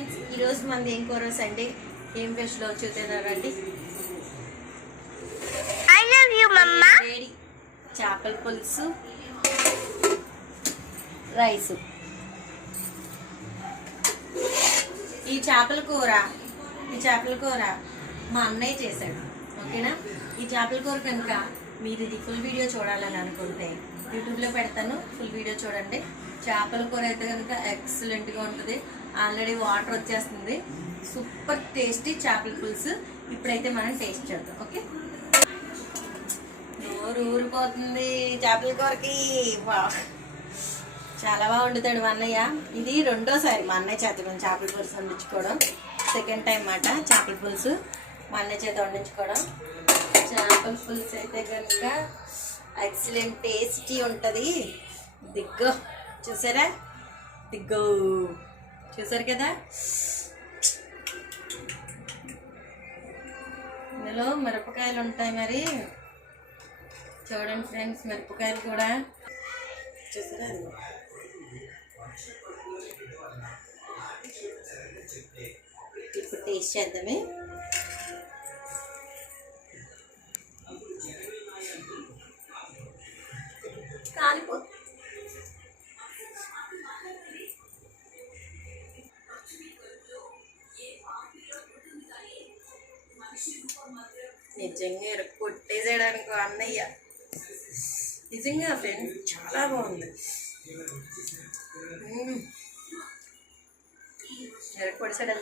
Friends ఈరోజు మంది ఏం కూర సండే ఏం ఫెస్ట్లో Mama. వేడి చేపల పులుసు రైసు ఈ చేపల కూర ఈ చేపల కూర మా అన్నయ్య చేశాడు. ఓకేనా? ఈ చేపల కూర కనుక మీరు ఇది ఫుల్ వీడియో చూడాలని అనుకుంటే యూట్యూబ్లో పెడతాను ఫుల్ వీడియో చూడండి. చేపల కూర అయితే కనుక ఎక్సలెంట్గా ఉంటుంది. ఆల్రెడీ వాటర్ వచ్చేస్తుంది. సూపర్ టేస్టీ చేపల పులుసు. ఇప్పుడైతే మనం టేస్ట్ చేద్దాం ఓకే నోరు ఊరిపోతుంది చేపల కూరకి. చాలా బాగుండుతాడు మా అన్నయ్య ఇది రెండోసారి మా అన్నయ్య చేత మేము చేపల పులుసు వండించుకోవడం. సెకండ్ టైం మాట చేపల పులుసు. మా అన్న చేత వండించుకోవడం. చేపల పులుసు అయితే కనుక ఎక్సలెంట్ టేస్టీ ఉంటుంది. దిగ్గో. చూసారా? దిగ్గో. చూసారు కదా? ఇందులో మిరపకాయలు ఉంటాయి మరి. చూడండి ఫ్రెండ్స్ మిరపకాయలు కూడా. చూసారా? ఇప్పుడు టేస్ట్ చేద్దామే. కాలిపో నిజంగా ఇరగ కొట్టేసేయడానికి అన్నయ్య. నిజంగా ఫ్రెండ్స్ చాలా బాగుంది. మ్మ్. ఇరగ కొడిసాడు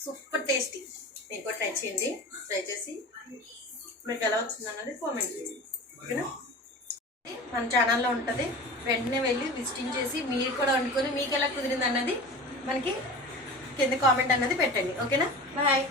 సూపర్ టేస్టీ. మీరు కూడా ట్రై చేయండి. ట్రై చేసి మీకు ఎలా వచ్చింది అన్నది కామెంట్ చేయండి. ఓకేనా? మన ఛానల్లో ఉంటుంది. వెంటనే వెళ్ళి విజిటింగ్ చేసి మీరు కూడా వండుకొని మీకు ఎలా కుదిరింది అన్నది మనకి కింద కామెంట్ అన్నది పెట్టండి. ఓకేనా? బాయ్